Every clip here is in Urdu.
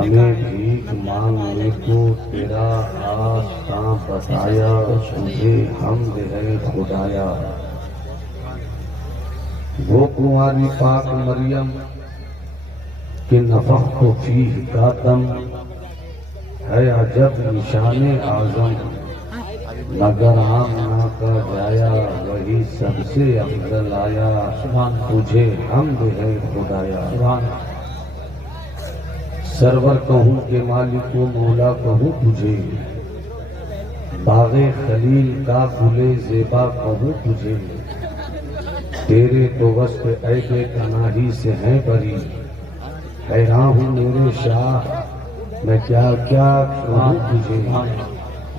ہمیں بھیک مانگنے کو تیرا آستاں بتایا، تجھے حمد ہے خدایا۔ وہ کنواری پاک مریم کہ نفخت فیہ کا دم، ہے عجب نشان اعظم، مگر آمنہ کا جایا، وہی سب سے افضل آیا، تجھے حمد ہے خدایا۔ سرور کہوں کہ مالک و مولا کہوں تجھے، باغ خلیل کا گل زیبا کہوں تجھے، تیرے تو وصف عیب پناہی سے ہیں بری، حیران ہوں میرے شاہ میں کیا کیا کہوں تجھے،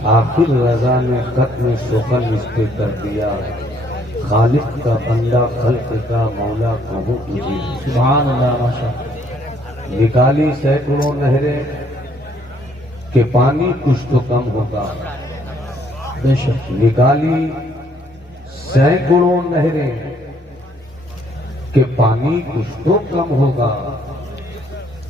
آخر رضا نے ختم سخن اس پہ کر دیا، خالق کا بندہ خلق کا مولا کہوں تجھے۔ سبحان اللہ، ماشاءاللہ۔ نکالی سینکڑوں نہریں کہ پانی کچھ تو کم ہوگا، بے شک نکالی سینکڑوں نہریں کہ پانی کچھ تو کم ہوگا،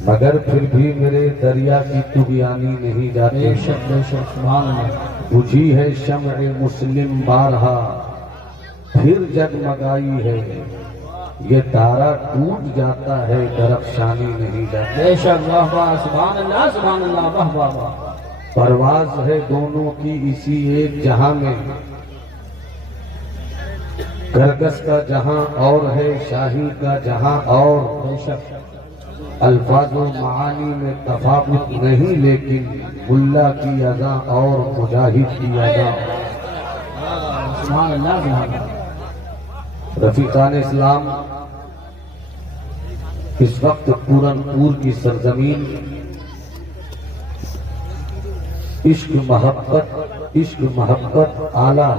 مگر پھر بھی میرے دریا کی طغیانی نہیں جاتی، بے شک بے شک، سبحان اللہ۔ بجھی ہے شمع مسلم بارہا، پھر جگمگائی ہے، یہ تارا ٹوٹ جاتا ہے، درخشانی نہیں جاتی، بے شک، واہ واہ، سبحان اللہ سبحان اللہ، واہ واہ واہ۔ پرواز ہے دونوں کی اسی ایک جہاں میں، گرگس کا جہاں اور ہے، شاہی کا جہاں اور، بے شک، الفاظ و معانی میں تفاوت نہیں، لیکن ملا کی اذاں اور مجاہد کی اذاں۔ سبحان اللہ سبحان اللہ۔ رفیقان اسلام، اس وقت پورن پور کی سرزمین عشق محبت اعلیٰ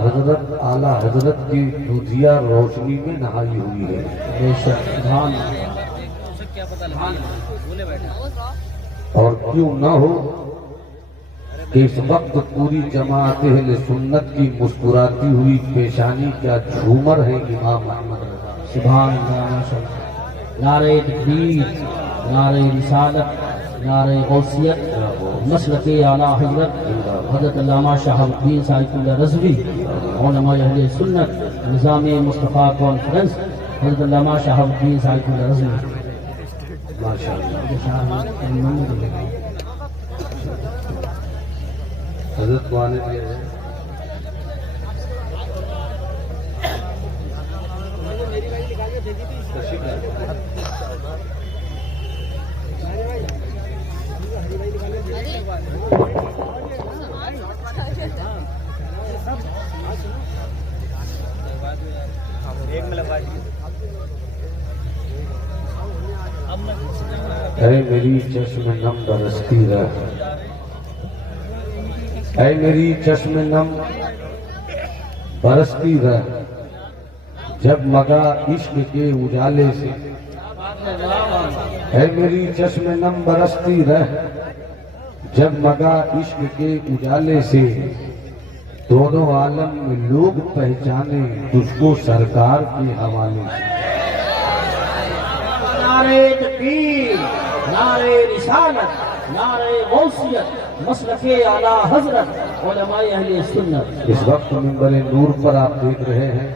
حضرت کی دودھیا روشنی میں نہائی ہوئی ہے، بے شک، سبحان اللہ۔ اور کیوں نہ ہو کہ اس وقت پوری جماعت اہل سنت کی مسکراتی ہوئی پیشانی کیا جھومر ہے امام احمد رضا۔ سبحان اللہ، ماشاءاللہ۔ نعرہ تکبیر، نعرہ رسالت، نعرہ غوثیت، مسلک اعلیٰ حضرت حضرت علامہ شاہ الدین صاحب اللہ رضوی، علماء اہل سنت، نظام مصطفیٰ کانفرنس، حضرت علامہ شاہ الدین صاحب اللہ رضوی۔ ماشاءاللہ، حضرت کو آنے دیا ہے۔ اے میری چشم نم برستی رہ، اے میری چشم نم برستی رہ، جب مگا عشق کے اجالے سے، اے میری چشم نم برستی رہ، جب مگا عشق کے اجالے سے، دونوں عالم میں لوگ پہچانے تجھ کو سرکار کے حوالے سے۔ نعرہ تکبیر، نعرہ رسالت، نعرہ غوثیت، مسلک اعلیٰ حضرت، علماء اہل سنت۔ اس وقت منبر نور پر آپ دیکھ رہے ہیں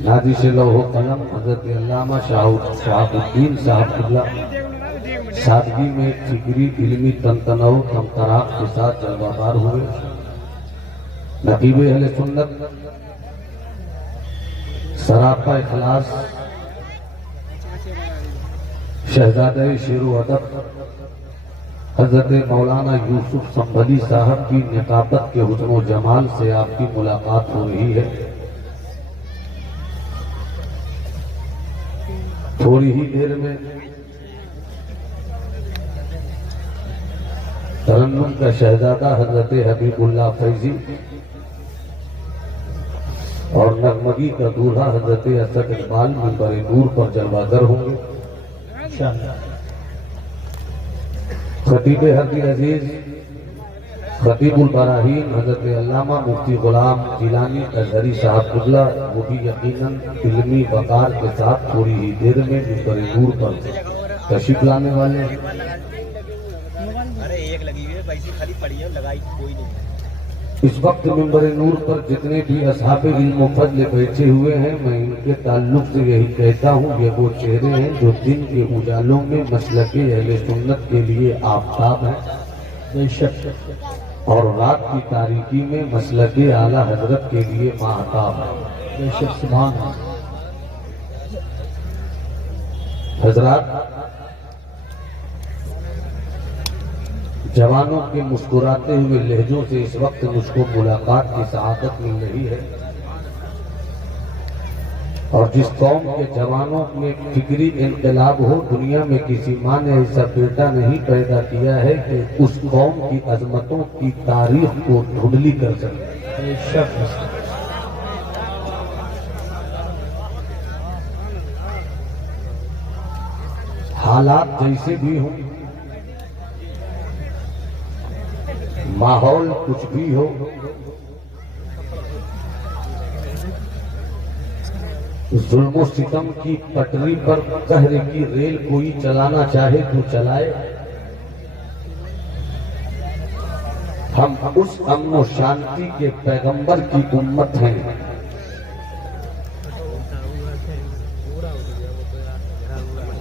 نادی سے لوح و قلم حضرت علامہ شہاب الدین صاحب اللہ سادگی میں فکری علمی تنتنو تمتراق کے ساتھ جلوہ بار ہوئے، نقیب اہل سنت سراپا اخلاص شہزادہ شیر و ادب حضرت مولانا یوسف سنبھلی صاحب کی نقابت کے حسن و جمال سے آپ کی ملاقات ہو رہی ہے۔ تھوڑی ہی دیر میں ترنم کا شہزادہ حضرت حبیب اللہ فیضی اور نغمگی کا دولہا حضرت اسد اقبال منبر نور پر جلوہ گر ہوں گے۔ خطیب حق عزیز خطیب البراہیم حضرت علامہ مفتی غلام جیلانی ازہری صاحب قبلہ، وہ بھی یقیناً علمی وقار کے ساتھ تھوڑی ہی دیر میں منبر نور پر تشریف لانے والے ہیں۔ اس وقت منبر نور پر جتنے بھی اصحاب علم و فضل بیٹھے ہوئے ہیں، میں ان کے تعلق سے یہی کہتا ہوں، یہ وہ چہرے ہیں جو دن کے اجالوں میں مسلک اہل سنت کے لیے آفتاب ہیں، بے شک اور رات کی تاریکی میں مسلک اعلیٰ حضرت کے لیے ماہتاب ہے۔ بے شک سبحان اللہ۔ حضرات، جوانوں کے مسکراتے ہوئے لہجوں سے اس وقت مجھ کو ملاقات کی سعادت مل رہی ہے، اور جس قوم کے جوانوں میں فکری انقلاب ہو، دنیا میں کسی ماں نے ایسا بیٹا نہیں پیدا کیا ہے کہ اس قوم کی عظمتوں کی تاریخ کو دھندلی کر سکے۔ بے شک حالات جیسے بھی ہوں، ماحول کچھ بھی ہو، ظلم و ستم کی پٹری پر قہر کی ریل کوئی چلانا چاہے تو چلائے، ہم اس امن و شانتی کے پیغمبر کی امت ہیں۔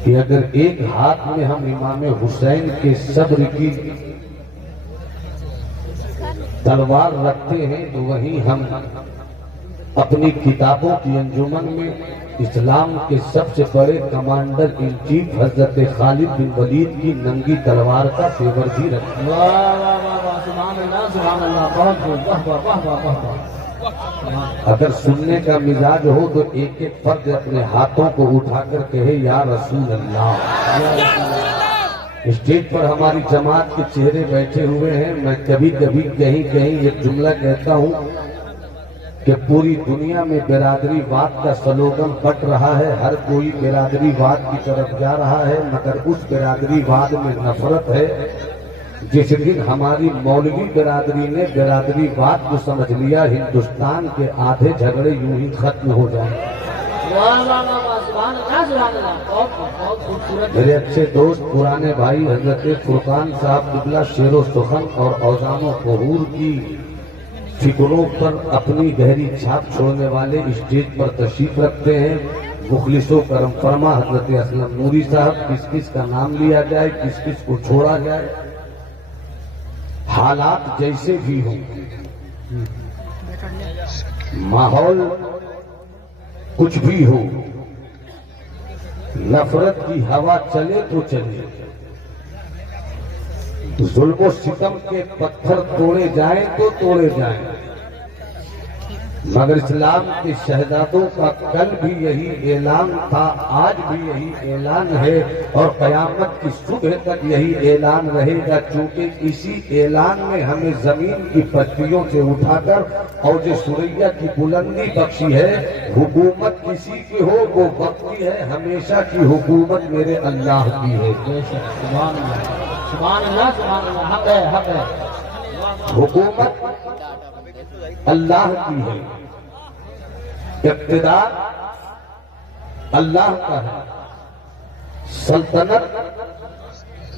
کہ اگر ایک ہاتھ میں ہم امام حسین کے صبر کی تلوار رکھتے ہیں، تو وہیں ہم اپنی کتابوں کی انجمن میں اسلام کے سب سے بڑے کمانڈر ان چیف حضرت خالد بن ولید کی ننگی تلوار کا فیور بھی رکھتے ہیں۔ واہ واہ واہ واہ، سبحان اللہ سبحان اللہ، بہت بہت واہ واہ واہ واہ واہ واہ۔ اگر سننے کا مزاج ہو تو ایک ایک فرد اپنے ہاتھوں کو اٹھا کر کہے یا رسول اللہ۔ اسٹیج پر ہماری جماعت کے چہرے بیٹھے ہوئے ہیں، میں کبھی کبھی کہیں کہیں یہ جملہ کہتا ہوں کہ پوری دنیا میں برادری واد کا سلوگن بٹ رہا ہے، ہر کوئی برادری واد کی طرف جا رہا ہے، مگر اس برادری واد میں نفرت ہے۔ جس دن ہماری مولوی برادری نے برادری واد کو سمجھ لیا، ہندوستان کے آدھے جھگڑے یوں ہی ختم ہو جائیں۔ بہت خوبصورت۔ میرے اچھے دوست پرانے بھائی حضرت فرقان صاحب قبلہ شعر و سخن اور اوزان و ظہور کی فکروں پر اپنی گہری چھاپ چھوڑنے والے اسٹیج پر تشریف رکھتے ہیں۔ مخلص و کرم فرما حضرت اسلم نوری صاحب، کس کس کا نام لیا جائے، کس کس کو چھوڑا جائے؟ حالات جیسے بھی ہوں، ماحول کچھ بھی ہو، نفرت کی ہوا چلے تو چلے، ظلم و ستم کے پتھر توڑے جائیں تو توڑے جائیں، مگر اسلام کے شہزادوں کا کل بھی یہی اعلان تھا، آج بھی یہی اعلان ہے، اور قیامت کی صبح تک یہی اعلان رہے گا، چونکہ اسی اعلان میں ہمیں زمین کی پٹریوں سے اٹھا کر اوج ثریا کی بلندی بخشی ہے۔ حکومت کسی کی ہو وہ وقت کی ہے، ہمیشہ کی حکومت میرے اللہ کی ہے۔ بے شک سبحان اللہ سبحان اللہ سبحان اللہ، حق ہے حق ہے۔ حکومت اللہ کی ہے، اقتدار اللہ کا ہے، سلطنت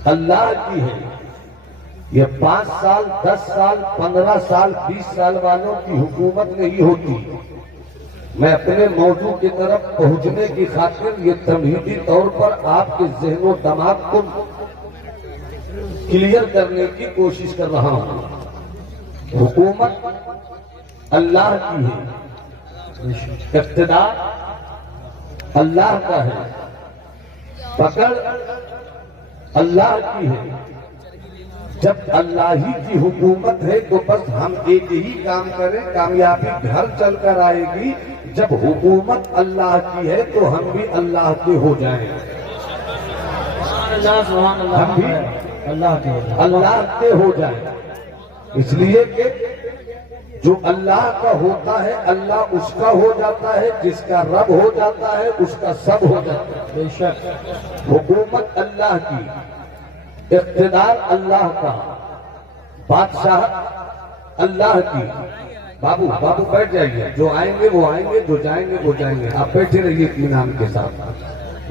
اللہ کی ہے۔ یہ 5 سال 10 سال 15 سال 20 سال والوں کی حکومت نہیں ہوتی۔ میں اپنے موضوع کی طرف پہنچنے کی خاطر یہ تمہیدی طور پر آپ کے ذہن و دماغ کو کلیئر کرنے کی کوشش کر رہا ہوں۔ حکومت اللہ کی ہے، اقتدار اللہ کا ہے، پکڑ اللہ کی ہے۔ جب اللہ ہی کی حکومت ہے تو بس ہم ایک ہی کام کریں، کامیابی گھر چل کر آئے گی۔ جب حکومت اللہ کی ہے تو ہم بھی اللہ کے ہو جائیں، ہم بھی اللہ کے ہو جائیں۔ اس لیے کہ جو اللہ کا ہوتا ہے اللہ اس کا ہو جاتا ہے، جس کا رب ہو جاتا ہے اس کا سب ہو جاتا ہے۔ بے شک حکومت اللہ کی، اقتدار اللہ کا، بادشاہت اللہ کی۔ بابو بیٹھ جائیے، جو آئیں گے وہ آئیں گے، جو جائیں گے وہ جائیں گے، آپ بیٹھے رہیے اطمینان کے ساتھ۔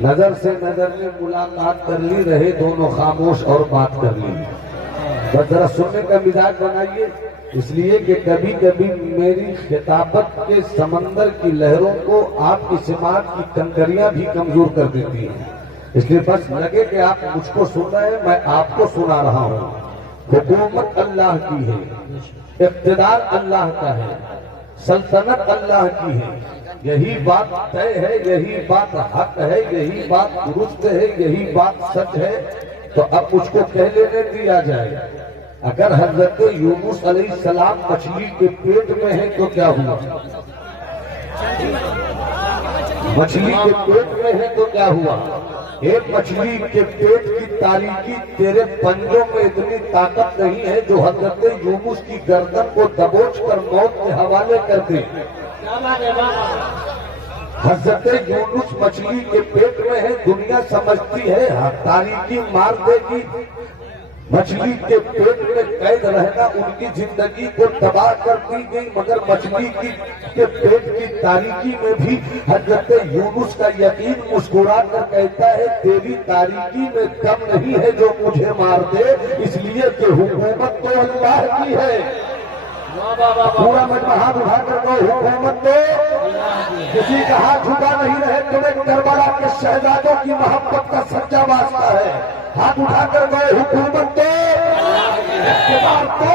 نظر سے نظر میں ملاقات کر لی، رہے دونوں خاموش اور بات کر لی۔ بس ذرا سننے کا مزاج بنائیے، اس لیے کہ کبھی کبھی میری خطابت کے سمندر کی لہروں کو آپ کی سماعت کی کنکریاں بھی کمزور کر دیتی ہیں، اس لیے بس لگے کہ آپ مجھ کو سن رہے ہیں، میں آپ کو سنا رہا ہوں۔ حکومت اللہ کی ہے، اقتدار اللہ کا ہے، سلطنت اللہ کی ہے، یہی بات طے ہے، یہی بات حق ہے، یہی بات درست ہے، یہی بات سچ ہے۔ تو اب مجھ کو کہہ لینے دیا جائے، اگر حضرت یونس علیہ السلام مچھلی کے پیٹ میں ہے تو کیا ہوا؟ مچھلی کے پیٹ میں ہے تو کیا ہوا؟ ایک مچھلی کے پیٹ کی تاریکی تیرے پنجوں میں اتنی طاقت نہیں ہے جو حضرت یونس کی گردن کو دبوچ کر موت کے حوالے کر دے۔ حضرت یونس مچھلی کے پیٹ میں ہے، دنیا سمجھتی ہے تاریکی مار دے گی، مچھلی کے پیٹ میں قید رہنا ان کی زندگی کو تباہ کر دی گئی، مگر مچھلی کے پیٹ کی تاریکی میں بھی حضرت یونس کا یقین مسکرا کر کہتا ہے تیری تاریکی میں دم نہیں ہے جو مجھے مار دے، اس لیے کہ حکومت تو اللہ کی ہے۔ پورا مجمع ہاتھ اٹھا کر دو، حکومت تو کسی کا ہاتھ جھکا نہیں رہے، تمہیں کربلا کے شہزادوں کی محبت کا سچا واسطہ ہے، ہاتھ اٹھا کر دو، حکومت تو اقتدار تو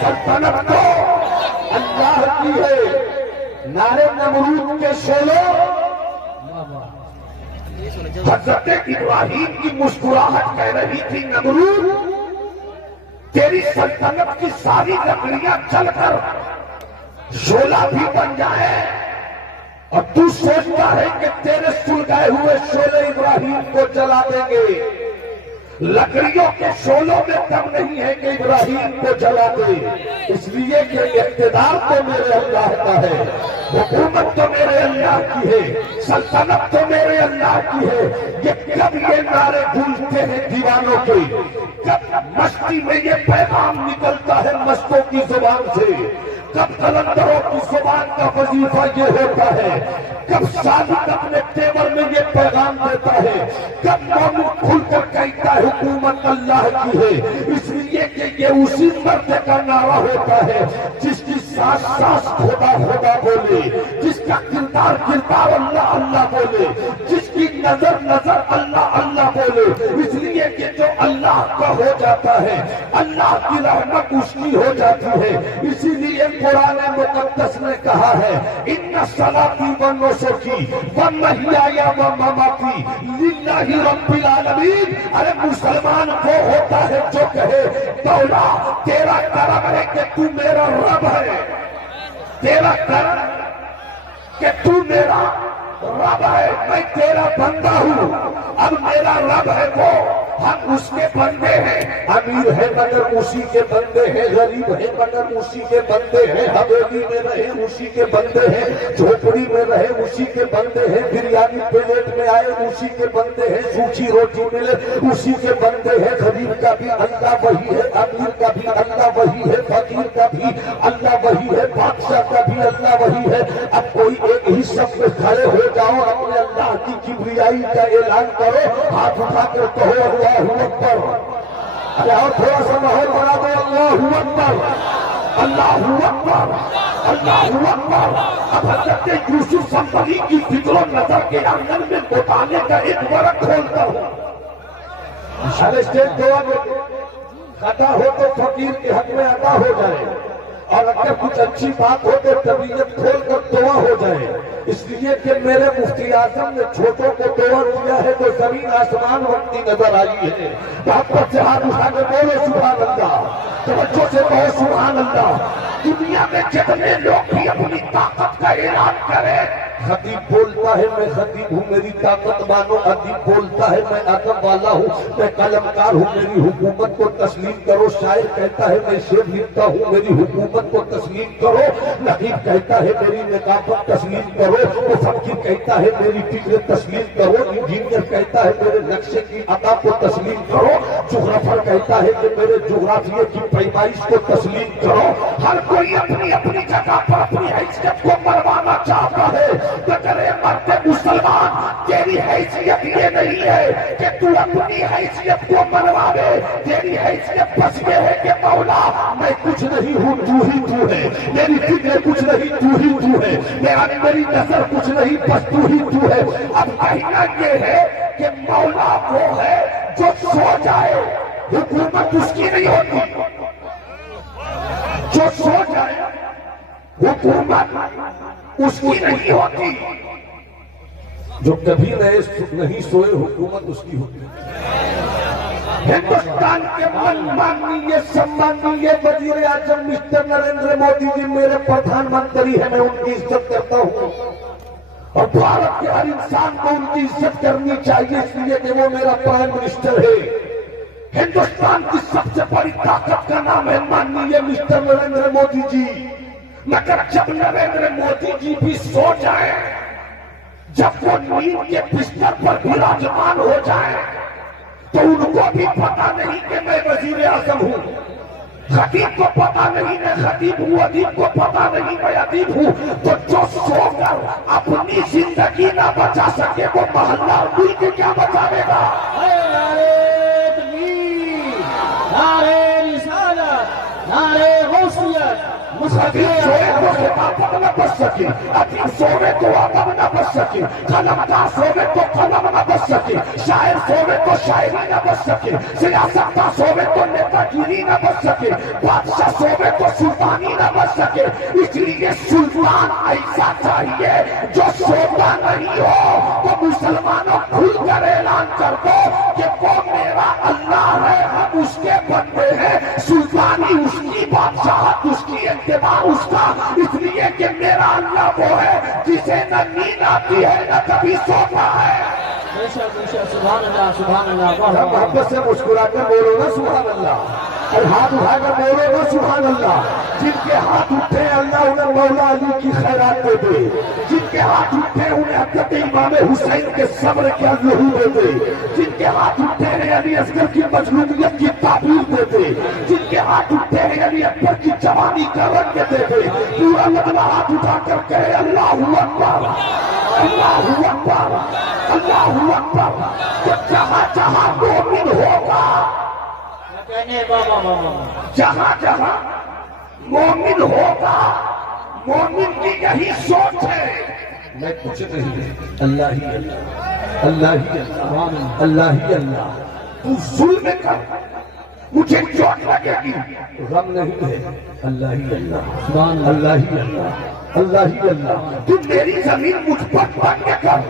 سلطنت تو اللہ کی ہے۔ نعرے نمرود کے شعلوں، حضرت ابراہیم کی مسکراہٹ کہہ رہی تھی نمرود تیری سلطنت کی ساری لکڑیاں چل کر شعلہ بھی بن جائے، اور تو سوچتا ہے کہ تیرے سلگائے ہوئے شعلے ابراہیم کو جلا دیں گے۔ لکڑیوں کے شعلوں میں دم نہیں ہے کہ ابراہیم کو جلا دے، اس لیے کہ اقتدار تو میرے اللہ کا ہے، حکومت تو میرے اللہ کی ہے، سلطنت تو میرے اللہ کی ہے۔ کب یہ نعرے گونجتے ہیں دیوانوں کے، کب مستی میں یہ پیغام نکلتا ہے مستوں کی زبان سے، کب قلندروں کی زبان کا وظیفہ یہ ہوتا ہے، کب صادق اپنے تیور میں یہ پیغام دیتا ہے، کب مومن کھل کر کہتا ہے حکومت اللہ کی ہے، اس لیے کہ یہ اسی مرد کا نعرہ ہوتا ہے جس کی سانس سانس خدا خدا بولے، جس کا کردار کردار اللہ اللہ بولے، جس کی نظر نظر اللہ اللہ بولے، اس لیے کہ جو اللہ کا ہو جاتا ہے اللہ کی رحمت اس کی ہو جاتی ہے۔ اسی لیے قرآن مقدس نے کہا ہے ان صلاتی و نسکی و محیای و مماتی للہ رب العالمین۔ ارے مسلمان وہ ہوتا ہے جو کہے مولا تیرا کرم ہے کہ تو میرا رب ہے، تیرا کرم کہ تو میرا رب ہے، میں تیرا بندہ ہوں، اب میرا رب ہے وہ، ہم اس کے بندے ہیں، امیر ہے مگر اسی کے بندے ہیں، غریب ہے مگر اسی کے بندے ہیں، حویلی میں رہے اسی کے بندے ہیں، جھوپڑی میں رہے اسی کے بندے ہیں، بریانی پلیٹ میں آئے اسی کے بندے ہیں، سوکھی روٹی ملے اسی کے بندے ہیں۔ غریب کا بھی اللہ وہی ہے، امیر کا بھی اللہ وہی ہے، فقیر کا بھی اللہ وہی ہے، بادشاہ کا بھی اللہ وہی ہے۔ اب کوئی ایک ہی صف میں کھڑے ہو جاؤ، اپنے اللہ کی کبریائی کا اعلان کرو، ہاتھ اٹھا کر کہو اللہ اکبر۔ ارے اور تھوڑا سا ماحول بنا دو، اللہ اکبر اللہ اکبر اللہ اکبر۔ اب حضرت یوسف سمبلی کی فکر و نظر کے آنگن میں بتانے کا ایک ورق کھولتا ہوں۔ اسٹیج دعا میں خطا ہو تو فقیر کے حق میں عطا ہو جائے، اور اگر کچھ اچھی بات ہو تو طبیعت کھول کر دعا ہو جائے، اس لیے کہ میرے مفتی اعظم نے چھوٹوں کو دعا دیا ہے تو زمین آسمان وقتی نظر آئی ہے۔ محبت سے ہاتھ اٹھا کے بولو سبحان اللہ، توجہ سے کہو سبحان اللہ۔ دنیا میں جتنے لوگ بھی اپنی طاقت کا اعلان کریں، خطیب بولتا ہے میں خطیب ہوں میری طاقت مانو، ادیب بولتا ہے میں ادب والا ہوں، میں قلمکار ہوں میری حکومت کو تسلیم کرو، شاعر کہتا ہے میں شعر لکھتا ہوں میری حکومت کو تسلیم کرو، نقیب کہتا ہے میری نقابت تسلیم کرو، مفکر کہتا ہے میری فکر تسلیم کرو، انجینئر کہتا ہے میرے نقشے کی عطا کو تسلیم کرو، جغرافر کہتا ہے کہ میرے جغرافیے کی پیمائش کو تسلیم کرو۔ ہر کوئی اپنی اپنی جگہ پر اپنی حیثیت کو مروانا چاہتا ہے، تو کرے مرتے مسلمان تیری حیثیت یہ نہیں ہے کہ تو اپنی حیثیت کو منوا دے، تیری حیثیت بس یہ ہے کہ مولا میں کچھ نہیں ہوں، تو ہی تو ہے، میری فکر کچھ نہیں، تو ہی تو ہے، میری نظر کچھ نہیں، بس تو ہی تو ہے۔ اب کہنا یہ ہے کہ مولا وہ ہے جو سو جائے حکومت اس کی نہیں ہوتی، جو سو جائے حکومت اس کی نہیں ہوتی، جو کبھی نہیں سوئے حکومت اس کی ہوتی۔ ہندوستان کے من ماننی سماننی وزیر اعظم مسٹر نریندر مودی جی میرے پردھان منتری ہیں، میں ان کی عزت کرتا ہوں، اور بھارت کے ہر انسان کو ان کی عزت کرنی چاہیے اس لیے کہ وہ میرا پرائم منسٹر ہے۔ ہندوستان کی سب سے بڑی طاقت کا نام ہے ماننی مسٹر نریندر مودی جی، مگر جب نریندر مودی جی بھی سو جائیں، جب وہ نیند کے بستر پر براجمان ہو جائیں تو ان کو بھی پتا نہیں کہ میں وزیر اعظم ہوں، خطیب کو پتا نہیں میں خطیب ہوں، ادیب کو پتا نہیں میں ادیب ہوں، تو جو سو کر اپنی زندگی نہ بچا سکے وہ محلہ اور ملک کیا بچاوے گا؟ نعرے رسالت، نعرے غوثیت، خطیب سوئے تو خطابت نہ بچ سکی، ادیب سوئے تو ادب نہ بچ سکی، قلمکار سوئے تو قلم نہ بچ سکی، شاعر سوئے تو شاعری نہ بچ سکی، سیاستدان سوئے تو نیتا گیری نہ بچ سکی، بادشاہ سوئے تو سلطانی نہ بچ سکے۔ اس لیے سلطان ایسا چاہیے جو سوتا نہیں ہو۔ تو مسلمانوں کھل کر اعلان کر دو کہ وہ میرا اللہ ہے، ہم اس کے بندے ہیں، سلطانی اس کی، بادشاہت اس کی، اقتدار اس کا، اس لیے کہ میرا اللہ وہ ہے جسے نہ نیند آتی ہے نہ کبھی سوتا ہے۔ سبحان اللہ، سبحان اللہ، محبت سے مسکرا کر بولو نا سبحان اللہ، اور ہاتھ اٹھا کر بولو نا سبحان اللہ۔ جن کے ہاتھ اٹھے اللہ انہیں مولا علی کی خیرات دے دے، جن کے ہاتھ اٹھے انہیں حضرت امام حسین کے صبر کے لہو دے دے، جن کے ہاتھ اٹھے ہیں علی اصغر کی مظلومیت کی تعبیر دے دے، جن کے ہاتھ اٹھے ہیں علی اکبر کی جوانی کا رنگ دے دے۔ پورا لگنا ہاتھ اٹھا کر کہے اللہ اکبر، اللہ اکبر، اللہ اکبر۔ تو جہاں جہاں مومن ہوگا، جہاں جہاں مومن ہوگا، مومن کی یہی سوچ ہے میں کچھ نہیں، اللہ ہی اللہ، اللہ ہی اللہ، اللہ ہی اللہ۔ تو ظلم کر مجھے چوٹ لگے گی، غم نہیں ہے، اللہ ہی اللہ، اللہ ہی اللہ، اللہ ہی اللہ۔ تو میری زمین مجھ پر بند کر،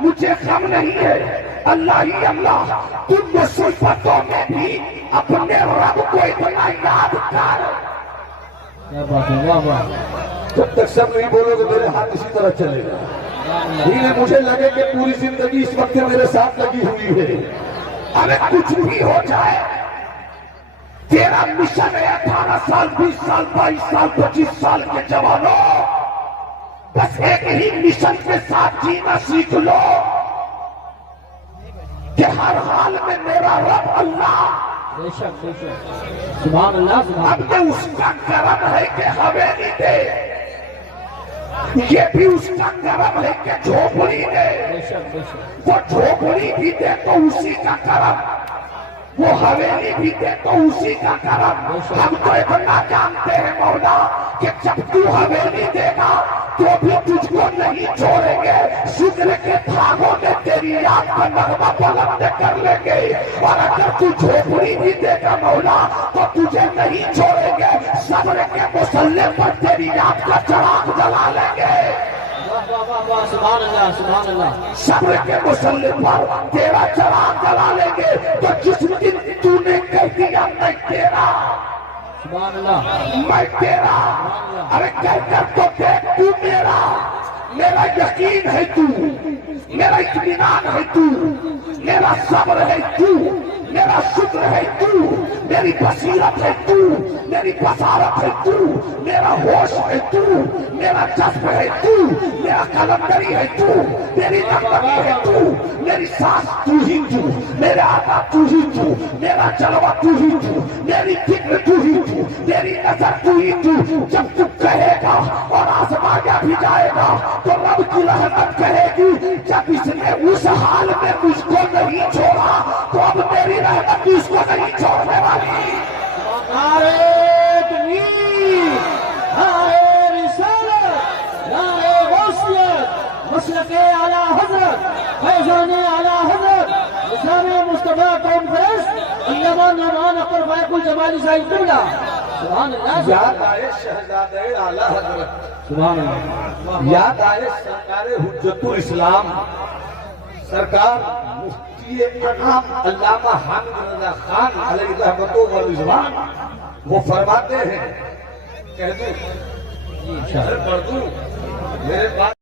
مجھے غم نہیں ہے، اللہ ہی اللہ۔ تم مصیبتوں میں بھی اپنے رب کو اتنا یاد کر۔ کیا بات ہے، واہ واہ۔ جب تک سب نہیں بولو گے میرے ہاتھ اسی طرح چلے گا۔ انہیں مجھے لگے کہ پوری زندگی اس وقت میرے ساتھ لگی ہوئی ہے۔ ارے کچھ بھی ہو جائے، تیرا مشن ہے 18 سال 20 سال 22 سال 25 سال کے جوانوں، بس ایک ہی مشن کے ساتھ جینا سیکھ لو کہ ہر حال میں میرا رب اللہ، بے شک بے شک، سبحان اللہ، سبحان اب میں اس کا کرم ہے کہ حویلی دے، یہ بھی اس کا کرم ہے کہ جھوپڑی دے، بے شک بے شک، وہ جھوپڑی بھی دے تو اسی کا کرم، وہ حویلی بھی دے تو اسی کا کرم۔ ہم تو اتنا جانتے ہیں مولا کہ جب تو حویلی دے گا تو بھی تجھ کو نہیں چھوڑیں گے، شکر کے دھاگوں میں تیری یاد کا نغمہ بلند کر لیں گے، اور اگر تو جھوپڑی بھی دے گا مولا تو تجھے نہیں چھوڑیں گے، صبر کے مسلح پر تیری یاد کا چراغ جلا لیں گے، سبحان اللہ، سبحان اللہ، صبر کے مسلح پر تیرا چراغ جلا لیں گے۔ تو جس دن تو نے کہہ دیا میں تیرا، سبحان اللہ، میں تیرا، ارے کہہ کر تو دیکھ تو میرا، میرا یقین ہے تو، میرا اطمینان ہے تو، میرا صبر ہے تو، میرا شکر ہے تو، میری میری بصیرت ہے تو، میری بصارت ہے تو، میرا ہوش ہے تو، میرا جذب ہے تو، میرا قلندری ہے تو، میری نقدی ہے تو، میری سانس تو ہی تو، میرا آقا تو ہی تو، میرا جلوہ تو ہی تو، میری فکر تو ہی تو، میری نظر تو ہی تو۔ جب تو کہے گا اور آزمایا بھی جائے گا تو رب کی رحمت کہے گی جب اس نے اس حال میں مجھ کو نہیں چھوڑا تو اب میری رحمت بھی اس کو نہیں چھوڑنے والی۔ نعرہ تکبیر، نعرہ رسالت، نعرہ غوثیت، مسلک اعلی حضرت، فیضان اعلی حضرت، نظام مصطفیٰ کانفرنس، علامہ نعمان اختر فائق الجمال صاحب قبلہ۔ سبحان اللہ، یاد آئے شہزادہ اعلیٰ حضرت، سبحان اللہ، یاد آئے سرکار حجت الاسلام، سرکار مفتی انعام علامہ حامد رضا خان علیہ رحمت و رضوان، وہ فرماتے ہیں، کہہ دوں انشاءاللہ۔ پڑھ دوں میرے پاس